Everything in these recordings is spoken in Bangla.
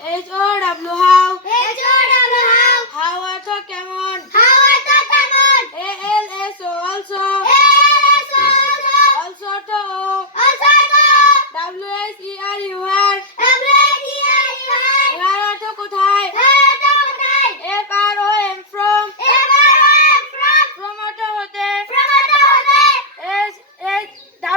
H-O-W how? H-O-W how? How অর্থ কেমন? How অর্থ কেমন? A-L-S-O also. A-L-S-O also. Also অর্থ ও। Also অর্থ ও। W-H-E-R-U where? W-H-E-R-U where? Where অর্থ কোথায়? Where অর্থ কোথায়? F-R-O-M from. F-R-O-M from. From অর্থ হতে। From অর্থ হতে।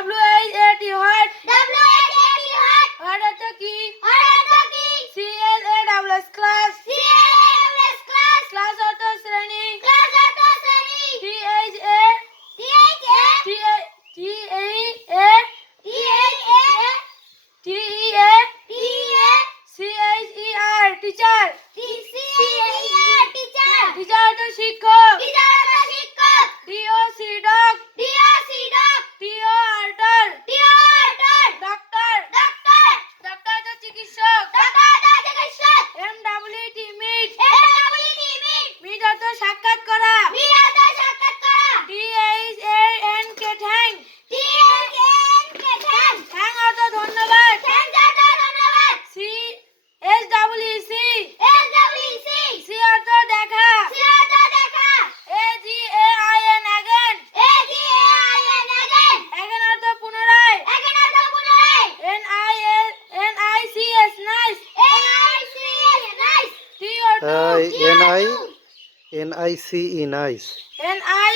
W-H-A-T what? W-H-A-T what? What অর্থ কি? What অর্থ কি? C-L-A-S-S class. C-L-A-S-S class. Class অর্থ শ্রেণী। Class অর্থ শ্রেণী। T-H-A T-H-A T-A T-H-A T-E-A T-E-A C-H-E-R teacher. T-C-H-E-R teacher. Teacher অর্থ শিক্ষক। Teacher অর্থ শিক্ষক। D-O-C dog. D-O-C dog. T-O-R T-O-R doctor. doctor. Doctor অর্থ চিকিৎসক। Doctor অর্থ চিকিৎসক। M-W-E-T meet. M-W-E-T meet. Meet অর্থ সাক্ষাৎ করা। Meet অর্থ সাক্ষাৎ করা। T-H-A-N-K thank. T-H-A-N-K thank. Thank অর্থ ধন্যবাদ। Thank অর্থ ধন্যবাদ। C-S-W-E-C. S-W-E-C. C অর্থ দেখা। C অর্থ দেখা। A-G-A-I-N again. A-G-A-I-N again. Again অর্থ পুনরায়। Again অর্থ পুনরায়। N-I-C-E nice. N-I-C-E nice. T অর্থ N-I-C-E nice. N-I